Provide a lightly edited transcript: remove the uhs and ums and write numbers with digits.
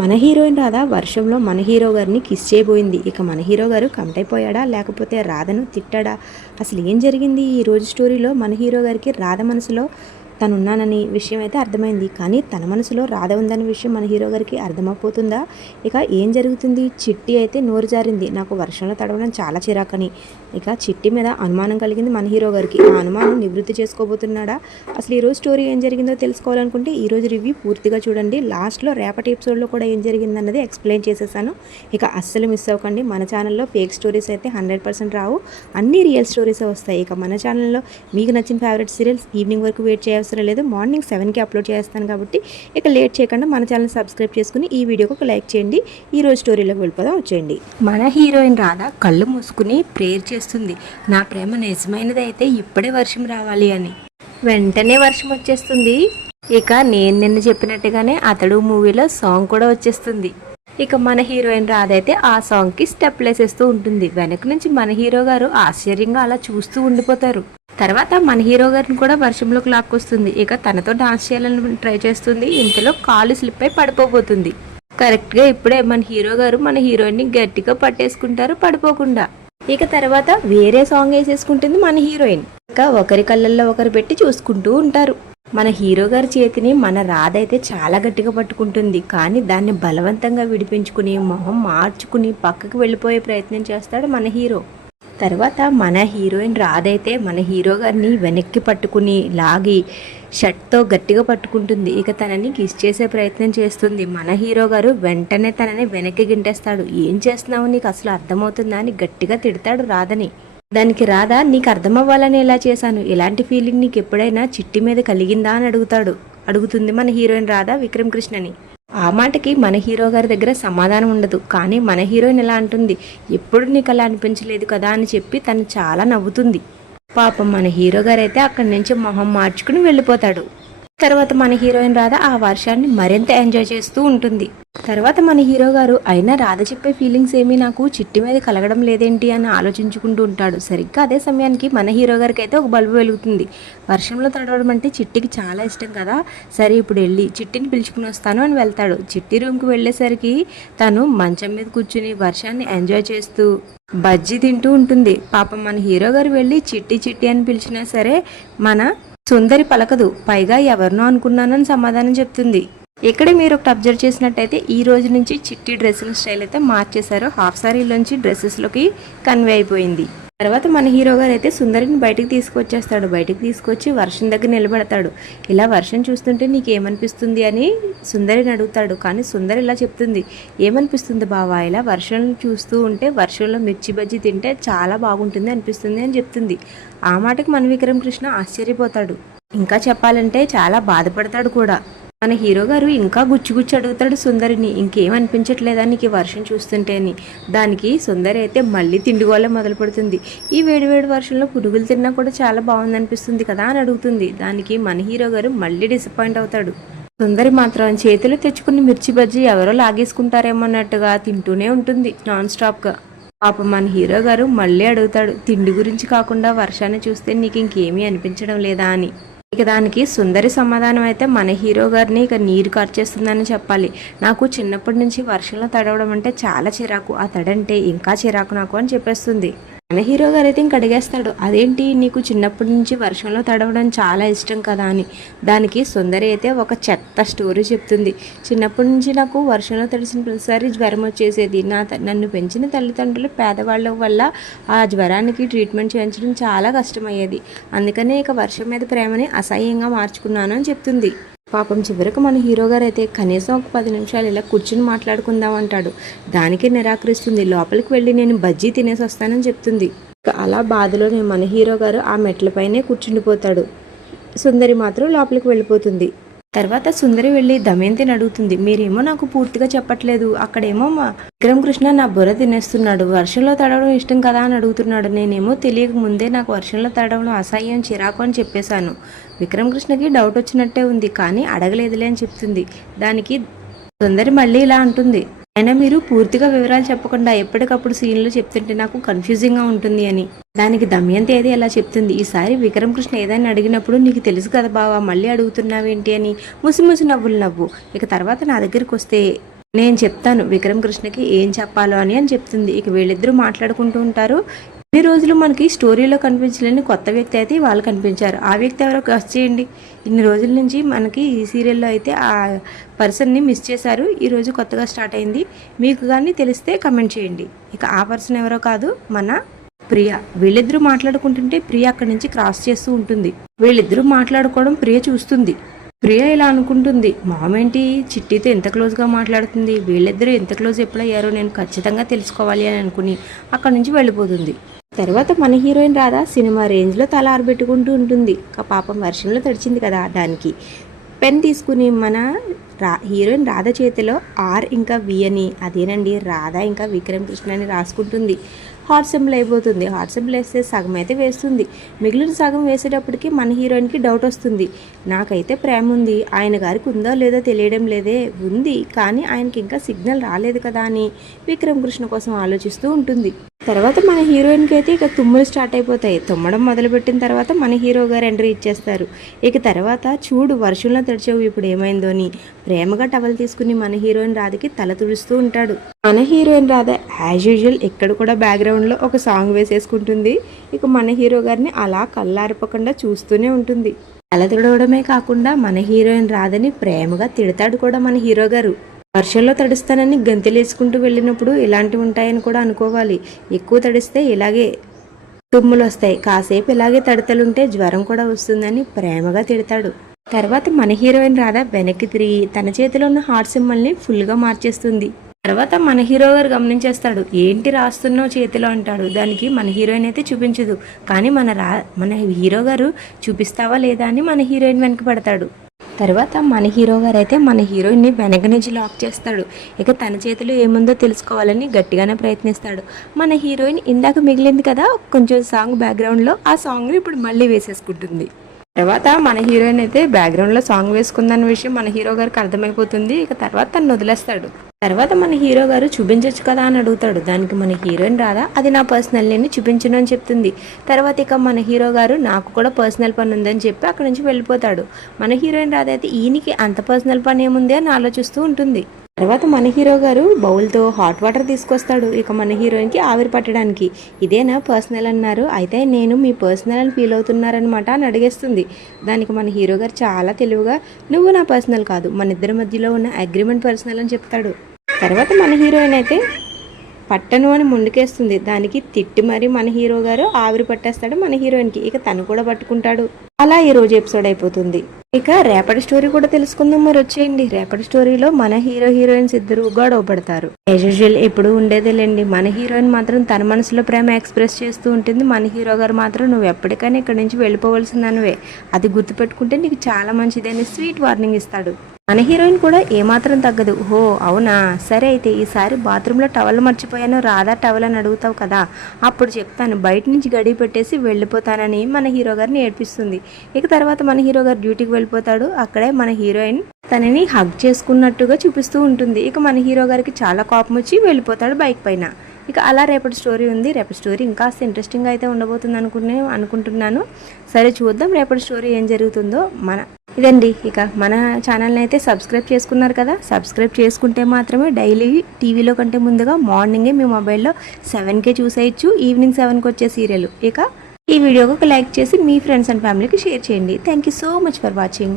మన హీరోయిన్ రాధ వర్షంలో మన హీరో గారిని కిస్ చేయబోయింది. ఇక మన హీరో గారు కమిట్ అయిపోయాడా, లేకపోతే రాధను తిట్టాడా, అసలు ఏం జరిగింది ఈ రోజు స్టోరీలో? మన హీరో గారికి రాధ మనసులో తనున్నానని విషయం అయితే అర్థమైంది. కానీ తన మనసులో రాధ ఉందనే విషయం మన హీరో గారికి అర్థమైపోతుందా? ఇక ఏం జరుగుతుంది? చిట్టి అయితే నోరు జారింది, నాకు వర్షంలో తడవడం చాలా చిరాకని. ఇక చిట్టి మీద అనుమానం కలిగింది మన హీరో గారికి. ఆ అనుమానం నివృత్తి చేసుకోబోతున్నాడా? అసలు ఈరోజు స్టోరీ ఏం జరిగిందో తెలుసుకోవాలనుకుంటే ఈరోజు రివ్యూ పూర్తిగా చూడండి. లాస్ట్లో రేపటి ఎపిసోడ్లో కూడా ఏం జరిగిందన్నది ఎక్స్ప్లెయిన్ చేసేసాను. ఇక అస్సలు మిస్ అవ్వకండి. మన ఛానల్లో ఫేక్ స్టోరీస్ అయితే 100% రావు, అన్ని రియల్ స్టోరీసే వస్తాయి. ఇక మన ఛానల్లో మీకు నచ్చిన ఫేవరెట్ సీరియల్స్ ఈవినింగ్ వరకు వెయిట్ చేయాల్సిన లేదు, మార్నింగ్ 7కి అప్లోడ్ చేస్తాను. కాబట్టి ఇక లేట్ చేయకుండా మన ఛానల్ సబ్స్క్రైబ్ చేసుకుని ఈ వీడియోకి ఒక లైక్ చేయండి. ఈరోజు స్టోరీలోకి వెళ్ళిపోదాం, వచ్చేయండి. మన హీరోయిన్ రాధ కళ్ళు మూసుకుని ప్రేయర్ చేస్తుంది. నా ప్రేమ నిజమైనదైతే ఇప్పుడే వర్షం రావాలి అని. వెంటనే వర్షం వచ్చేస్తుంది. ఇక నేను నిన్న చెప్పినట్టుగానే అతడు మూవీలో సాంగ్ కూడా వచ్చేస్తుంది. ఇక మన హీరోయిన్ రాధ అయితే ఆ సాంగ్కి స్టెప్ వేసేస్తూ ఉంటుంది. వెనక నుంచి మన హీరో గారు ఆశ్చర్యంగా అలా చూస్తూ ఉండిపోతారు. తర్వాత మన హీరో గారిని కూడా వర్షంలోకి లాక్కొస్తుంది. ఇక తనతో డాన్స్ చేయాలని ట్రై చేస్తుంది. ఇంతలో కాలు స్లిప్ అయి పడిపోబోతుంది. కరెక్ట్గా ఇప్పుడే మన హీరో గారు మన హీరోయిన్ని గట్టిగా పట్టేసుకుంటారు పడిపోకుండా. ఇక తర్వాత వేరే సాంగ్ వేసేసుకుంటుంది మన హీరోయిన్. ఇక ఒకరి కళ్ళల్లో ఒకరు పెట్టి చూసుకుంటూ ఉంటారు. మన హీరో గారి చేతిని మన రాధ అయితే చాలా గట్టిగా పట్టుకుంటుంది. కానీ దాన్ని బలవంతంగా విడిపించుకుని మొహం మార్చుకుని పక్కకు వెళ్ళిపోయే ప్రయత్నం చేస్తాడు మన హీరో. తర్వాత మన హీరోయిన్ రాధ అయితే మన హీరో గారిని వెనక్కి పట్టుకుని లాగి షర్ట్తో గట్టిగా పట్టుకుంటుంది. ఇక తనని కిస్ చేసే ప్రయత్నం చేస్తుంది. మన హీరో గారు వెంటనే తనని వెనక్కి గింటేస్తాడు. ఏం చేస్తున్నావు, నీకు అసలు అర్థమవుతుందా అని గట్టిగా తిడతాడు రాధని. దానికి రాధ, నీకు అర్థమవ్వాలని ఎలా చేశాను, ఇలాంటి ఫీలింగ్ నీకు ఎప్పుడైనా చిట్టి మీద కలిగిందా అని అడుగుతుంది మన హీరోయిన్ రాధ విక్రమ్ కృష్ణని. ఆ మాటకి మన హీరో గారి దగ్గర సమాధానం ఉండదు. కానీ మన హీరోయిన్ ఎలా అంటుంది, ఎప్పుడు నీకు అలా అనిపించలేదు కదా అని చెప్పి తను చాలా నవ్వుతుంది. పాపం మన హీరో గారు అయితే అక్కడి నుంచి మొహం మార్చుకుని వెళ్ళిపోతాడు. తర్వాత మన హీరోయిన్ రాధ ఆ వర్షాన్ని మరింత ఎంజాయ్ చేస్తూ ఉంటుంది. తర్వాత మన హీరో గారు, అయినా రాధ చెప్పే ఫీలింగ్స్ ఏమీ నాకు చిట్టి మీద కలగడం లేదేంటి అని ఆలోచించుకుంటూ ఉంటాడు. సరిగ్గా అదే సమయానికి మన హీరో గారికి అయితే ఒక బల్బు వెలుగుతుంది. వర్షంలో తడవడం అంటే చిట్టికి చాలా ఇష్టం కదా, సరే ఇప్పుడు వెళ్ళి చిట్టిని పిలుచుకుని వస్తాను అని వెళ్తాడు. చిట్టి రూమ్కి వెళ్ళేసరికి తను మంచం మీద కూర్చుని వర్షాన్ని ఎంజాయ్ చేస్తూ బజ్జీ తింటూ ఉంటుంది. పాపం మన హీరో గారు వెళ్ళి చిట్టి చిట్టి అని పిలిచినా సరే మన సుందరి పలకదు. పైగా ఎవరినో అనుకున్నానని సమాధానం చెప్తుంది. ఇక్కడే మీరు ఒకటి అబ్జర్వ్ చేసినట్టయితే ఈ రోజు నుంచి చిట్టి డ్రెస్సింగ్ స్టైల్ అయితే మార్చేశారు. హాఫ్ సారీలోంచి డ్రెస్సెస్లోకి కన్వే అయిపోయింది. తర్వాత మన హీరో గారు అయితే సుందరిని బయటికి తీసుకొచ్చేస్తాడు. బయటికి తీసుకొచ్చి వర్షం దగ్గర నిలబెడతాడు. ఇలా వర్షం చూస్తుంటే నీకు ఏమనిపిస్తుంది అని సుందరిని అడుగుతాడు. కానీ సుందరి ఇలా చెప్తుంది, ఏమనిపిస్తుంది బావా, ఇలా వర్షం చూస్తూ ఉంటే వర్షంలో మిర్చి బజ్జీ తింటే చాలా బాగుంటుంది అనిపిస్తుంది అని చెప్తుంది. ఆ మాటకి మన విక్రమ్ కృష్ణ ఆశ్చర్యపోతాడు. ఇంకా చెప్పాలంటే చాలా బాధపడతాడు కూడా. మన హీరో గారు ఇంకా గుచ్చి అడుగుతాడు సుందరిని, ఇంకేమనిపించట్లేదా నీకు వర్షం చూస్తుంటే అని. దానికి సుందరి అయితే మళ్ళీ తిండిగోళ మొదలు పెడుతుంది. ఈ వేడివేడి వర్షంలో పురుగులు తిన్నా కూడా చాలా బాగుంది అనిపిస్తుంది కదా అని అడుగుతుంది. దానికి మన హీరో గారు మళ్ళీ డిసప్పాయింట్ అవుతాడు. సుందరి మాత్రం చేతులు తెచ్చుకుని మిర్చి బజ్జీ ఎవరో లాగేసుకుంటారేమో అన్నట్టుగా తింటూనే ఉంటుంది నాన్ స్టాప్గా. పాపం మన హీరో గారు మళ్ళీ అడుగుతాడు, తిండి గురించి కాకుండా వర్షాన్ని చూస్తే నీకు ఇంకేమీ అనిపించడం లేదా అని. ఇక దానికి సుందరి సమాధానం అయితే మన హీరో గారిని ఇక నీరు కార్చేస్తుందని చెప్పాలి. నాకు చిన్నప్పటి నుంచి వర్షంలో తడవడం అంటే చాలా చిరాకు, ఆ తడంటే ఇంకా చిరాకు నాకు అని చెప్పేస్తుంది. మన హీరో గారు అయితే ఇంక అడిగేస్తాడు, అదేంటి నీకు చిన్నప్పటి నుంచి వర్షంలో తడవడం చాలా ఇష్టం కదా అని. దానికి సుందరి అయితే ఒక చెత్త స్టోరీ చెప్తుంది. చిన్నప్పటి నుంచి నాకు వర్షంలో తడిసిన ప్రతిసారి జ్వరం వచ్చేసేది. నన్ను పెంచిన తల్లిదండ్రులు పేదవాళ్ళ వల్ల ఆ జ్వరానికి ట్రీట్మెంట్ చేయించడం చాలా కష్టమయ్యేది. అందుకనే ఇక వర్షం మీద ప్రేమని అసహ్యంగా మార్చుకున్నాను అని చెప్తుంది. పాపం చివరికి మన హీరో గారు అయితే కనీసం ఒక 10 నిమిషాలు ఇలా కూర్చుని మాట్లాడుకుందాం అంటాడు. దానికి నిరాకరిస్తుంది. లోపలికి వెళ్ళి నేను బజ్జీ తినేసి వస్తానని చెప్తుంది. అలా బాధలోనే మన హీరో గారు ఆ మెట్లపైనే కూర్చుండిపోతాడు. సుందరి మాత్రం లోపలికి వెళ్ళిపోతుంది. తర్వాత సుందరి వెళ్ళి దమయంతిని అడుగుతుంది, మీరేమో నాకు పూర్తిగా చెప్పట్లేదు, అక్కడేమో మా విక్రమ్ కృష్ణ నా బుర్ర తినేస్తున్నాడు, వర్షంలో తడవడం ఇష్టం కదా అని అడుగుతున్నాడు. నేనేమో తెలియక ముందే నాకు వర్షంలో తడవడం అసహ్యం చిరాకు అని చెప్పేశాను. విక్రమ్ కృష్ణకి డౌట్ వచ్చినట్టే ఉంది, కానీ అడగలేదులే అని చెప్తుంది. దానికి సుందరి మళ్ళీ ఇలా అంటుంది, అయినా మీరు పూర్తిగా వివరాలు చెప్పకుండా ఎప్పటికప్పుడు సీన్లు చెప్తుంటే నాకు కన్ఫ్యూజింగ్గా ఉంటుంది అని. దానికి దమయంతి అయితే ఎలా చెప్తుంది, ఈసారి విక్రమ్ కృష్ణ ఏదైనా అడిగినప్పుడు నీకు తెలుసు కదా బావా, మళ్ళీ అడుగుతున్నావేంటి అని ముసిముసి నవ్వులు నవ్వు. ఇక తర్వాత నా దగ్గరికి వస్తే నేను చెప్తాను విక్రమ్ కృష్ణకి ఏం చెప్పాలో అని చెప్తుంది. ఇక వీళ్ళిద్దరూ మాట్లాడుకుంటూ ఉంటారు. ఇన్ని రోజులు మనకి స్టోరీలో కనిపించలేని కొత్త వ్యక్తి అయితే వాళ్ళు కనిపించారు. ఆ వ్యక్తి ఎవరో గెస్ చేయండి. ఇన్ని రోజుల నుంచి మనకి ఈ సీరియల్లో అయితే ఆ పర్సన్ని మిస్ చేశారు. ఈరోజు కొత్తగా స్టార్ట్ అయింది. మీకు కానీ తెలిస్తే కమెంట్ చేయండి. ఇక ఆ పర్సన్ ఎవరో కాదు, మన ప్రియ. వీళ్ళిద్దరూ మాట్లాడుకుంటుంటే ప్రియ అక్కడి నుంచి క్రాస్ చేస్తూ ఉంటుంది. వీళ్ళిద్దరూ మాట్లాడుకోవడం ప్రియ చూస్తుంది. ప్రియ ఇలా అనుకుంటుంది, మామేంటి చిట్టితో ఎంత క్లోజ్గా మాట్లాడుతుంది, వీళ్ళిద్దరూ ఎంత క్లోజ్ ఎప్పుడయ్యారో నేను ఖచ్చితంగా తెలుసుకోవాలి అని అనుకుని అక్కడి నుంచి వెళ్ళిపోతుంది. తర్వాత మన హీరోయిన్ రాధ సినిమా రేంజ్లో తల ఆరబెట్టుకుంటూ ఉంటుంది. పాపం వర్షంలో తడిచింది కదా, దానికి పెన్ తీసుకుని మన హీరోయిన్ రాధ చేతిలో ఆర్ ఇంకా వి అని, అదేనండి రాధ ఇంకా విక్రమ్ కృష్ణ అని రాసుకుంటుంది. హాట్ సింబల్ అయిపోతుంది. హాట్ సింబల్ వేస్తే సగం అయితే వేస్తుంది. మిగిలిన సగం వేసేటప్పటికి మన హీరోయిన్కి డౌట్ వస్తుంది. నాకైతే ప్రేమ ఉంది, ఆయన గారికి ఉందో లేదో తెలియడం లేదే, ఉంది కానీ ఆయనకి ఇంకా సిగ్నల్ రాలేదు కదా అని విక్రమ్ కృష్ణ కోసం ఆలోచిస్తూ ఉంటుంది. తర్వాత మన హీరోయిన్కి అయితే ఇక తుమ్ములు స్టార్ట్ అయిపోతాయి. తుమ్మడం మొదలుపెట్టిన తర్వాత మన హీరో గారు ఎంట్రీ ఇచ్చేస్తారు. ఇక తర్వాత చూడు వర్షంలో తడిచావు ఇప్పుడు ఏమైందో అని ప్రేమగా టవల్ తీసుకుని మన హీరోయిన్ రాధకి తల తుడుస్తూ ఉంటాడు. మన హీరోయిన్ రాధ యాజ్ యూజువల్ ఇక్కడ కూడా బ్యాక్గ్రౌండ్లో ఒక సాంగ్ వేసేసుకుంటుంది. ఇక మన హీరో గారిని అలా కళ్ళార్పకుండా చూస్తూనే ఉంటుంది. తల తుడవడమే కాకుండా మన హీరోయిన్ రాధని ప్రేమగా తిడతాడు కూడా మన హీరో గారు. వర్షంలో తడుస్తానని గంతెలేసుకుంటూ వెళ్ళినప్పుడు ఇలాంటివి ఉంటాయని కూడా అనుకోవాలి. ఎక్కువ తడిస్తే ఇలాగే తుమ్ములు వస్తాయి, కాసేపు ఇలాగే తడతలుంటే జ్వరం కూడా వస్తుందని ప్రేమగా తిడతాడు. తర్వాత మన హీరోయిన్ రాధ వెనక్కి తిరిగి తన చేతిలో ఉన్న హార్ట్ సింబల్ని ఫుల్గా మార్చేస్తుంది. తర్వాత మన హీరో గారు గమనించేస్తాడు. ఏంటి రాస్తున్నావు చేతిలో అంటాడు. దానికి మన హీరోయిన్ అయితే చూపించదు, కానీ మన హీరో గారు చూపిస్తావా లేదా అని మన హీరోయిన్ వెనక పడతాడు. తర్వాత మన హీరో గారు అయితే మన హీరోయిన్ని వెనక నుంచి లాక్ చేస్తాడు. ఇక తన చేతిలో ఏముందో తెలుసుకోవాలని గట్టిగానే ప్రయత్నిస్తాడు. మన హీరోయిన్ ఇందాక మిగిలింది కదా కొంచెం సాంగ్ బ్యాక్గ్రౌండ్లో, ఆ సాంగ్ని ఇప్పుడు మళ్ళీ వేసేసుకుంటుంది. తర్వాత మన హీరోయిన్ అయితే బ్యాక్గ్రౌండ్లో సాంగ్ వేసుకుందన్న విషయం మన హీరో గారికి అర్థమైపోతుంది. ఇక తర్వాత తను వదిలేస్తాడు. తర్వాత మన హీరో గారు చూపించచ్చు కదా అని అడుగుతాడు. దానికి మన హీరోయిన్ రాదా అది నా పర్సనల్ నేను చూపించను అని చెప్తుంది. తర్వాత ఇక మన హీరో గారు నాకు కూడా పర్సనల్ పని ఉందని చెప్పి అక్కడి నుంచి వెళ్ళిపోతాడు. మన హీరోయిన్ రాదా అయితే ఈయనకి అంత పర్సనల్ పని ఏముంది అని ఆలోచిస్తూ ఉంటుంది. తర్వాత మన హీరో గారు బౌల్తో హాట్ వాటర్ తీసుకొస్తాడు. ఇక మన హీరోయిన్కి ఆవిరి పట్టడానికి. ఇదేనా పర్సనల్ అన్నారు, అయితే నేను మీ పర్సనల్ అని ఫీల్ అవుతున్నారనమాట అని అడిగేస్తుంది. దానికి మన హీరో గారు చాలా తెలివిగా నువ్వు నా పర్సనల్ కాదు, మన ఇద్దరి మధ్యలో ఉన్న అగ్రిమెంట్ పర్సనల్ అని చెప్తాడు. తర్వాత మన హీరోయిన్ అయితే పట్టను అని ముందుకేస్తుంది. దానికి తిట్టి మరి మన హీరో గారు ఆవిరి పట్టేస్తాడు మన హీరోయిన్కి. ఇక తను కూడా పట్టుకుంటాడు. అలా ఈ రోజు ఎపిసోడ్ అయిపోతుంది. ఇక రేపటి స్టోరీ కూడా తెలుసుకుందాం, మరి వచ్చేయండి. రేపటి స్టోరీలో మన హీరోయిన్స్ ఇద్దరు గొడవ పడతారు. యాజ్ యూజువల్ ఎప్పుడు ఉండేదేలేండి. మన హీరోయిన్ మాత్రం తన మనసులో ప్రేమ ఎక్స్ప్రెస్ చేస్తూ ఉంటుంది. మన హీరో గారు మాత్రం నువ్వు ఎప్పటికైనా ఇక్కడ నుంచి వెళ్ళిపోవలసిందనివే, అది గుర్తుపెట్టుకుంటే నీకు చాలా మంచిదని స్వీట్ వార్నింగ్ ఇస్తాడు. మన హీరోయిన్ కూడా ఏమాత్రం తగ్గదు. ఓ అవునా, సరే అయితే ఈసారి బాత్రూంలో టవల్ మర్చిపోయాను, రాధా టవల్ అని అడుగుతావు కదా, అప్పుడు చెప్తాను, బయట నుంచి గడి పెట్టేసి వెళ్ళిపోతానని మన హీరో గారిని ఏడ్పిస్తుంది. ఇక తర్వాత మన హీరో గారు డ్యూటీకి వెళ్ళిపోతాడు. అక్కడే మన హీరోయిన్ తనని హగ్ చేసుకున్నట్టుగా చూపిస్తూ ఉంటుంది. ఇక మన హీరో గారికి చాలా కోపం వచ్చి వెళ్ళిపోతాడు బైక్ పైన. ఇక అలా రేపటి స్టోరీ ఉంది. రేపటి స్టోరీ ఇంకా ఇంట్రెస్టింగ్ అయితే ఉండబోతుంది అనుకుంటున్నాను. సరే చూద్దాం రేపటి స్టోరీ ఏం జరుగుతుందో. ఇదండి, ఇక మన ఛానల్ని అయితే సబ్స్క్రైబ్ చేసుకున్నారు కదా, సబ్స్క్రైబ్ చేసుకుంటే మాత్రమే డైలీ టీవీలో కంటే ముందుగా మార్నింగే మీ మొబైల్లో 7K చూసేయచ్చు, ఈవినింగ్ 7కి వచ్చే సీరియల్. ఇక ఈ వీడియోకి ఒక లైక్ చేసి మీ ఫ్రెండ్స్ అండ్ ఫ్యామిలీకి షేర్ చేయండి. Thank you so much for watching.